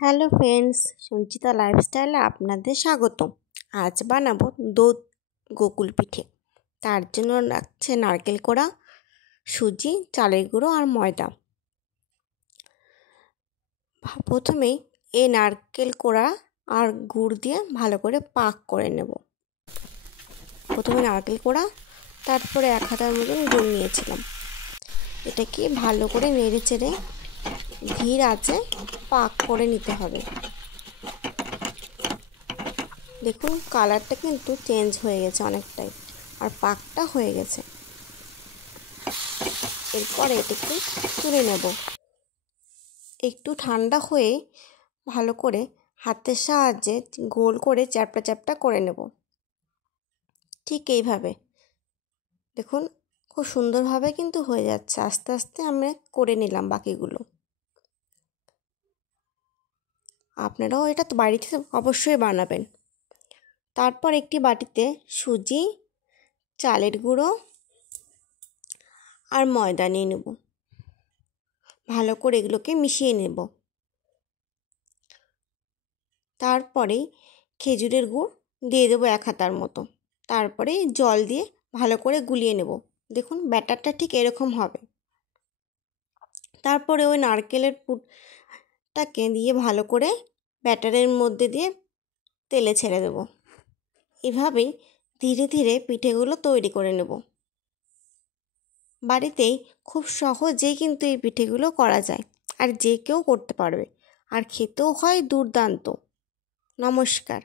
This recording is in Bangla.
হ্যালো ফ্রেন্ডস, সঞ্চিতা লাইফস্টাইলে আপনাদের স্বাগত। আজ বানাবো দুধ গোকুল পিঠে। তার জন্য লাগছে নারকেল কোড়া, সুজি, চালের গুঁড়ো আর ময়দা। প্রথমেই এই নারকেল কোড়া আর গুড় দিয়ে ভালো করে পাক করে নেব। প্রথমে নারকেল কোড়া, তারপরে 1 হাতার মতন গুড় নিয়েছিলাম। এটাকে ভালো করে নেড়ে চেড়ে ধীর আঁচে পাক করে নিতে হবে। দেখুন কালারটা কিন্তু চেঞ্জ হয়ে গেছে অনেকটাই, আর পাকটা হয়ে গেছে। এরপর এটাকে তুলে নেব। একটু ঠান্ডা হয়ে ভালো করে হাতের সাহায্যে গোল করে চ্যাপটা চ্যাপটা করে নেব। ঠিক এইভাবে দেখুন খুব সুন্দরভাবে কিন্তু হয়ে যাচ্ছে। আস্তে আস্তে আমরা করে নিলাম বাকিগুলো। আপনারাও এটা তো বাড়িতে অবশ্যই বানাবেন। তারপর একটি বাটিতে সুজি, চালের গুঁড়ো আর ময়দা নিয়ে নেব। ভালো করে এগুলোকে মিশিয়ে নেব। তারপরে খেজুরের গুড় দিয়ে দেবো 1 হাতার মতো। তারপরে জল দিয়ে ভালো করে গুলিয়ে নেব। দেখুন ব্যাটারটা ঠিক এরকম হবে। তারপরে ওই নারকেলের পুরটাকে দিয়ে ভালো করে ব্যাটারের মধ্যে দিয়ে তেলে ছেড়ে দেব। এভাবেই ধীরে ধীরে পিঠেগুলো তৈরি করে নেব। বাড়িতেই খুব সহজেই কিন্তু এই পিঠেগুলো করা যায়, আর যে কেউ করতে পারবে, আর খেতেও হয় দুর্দান্ত। নমস্কার।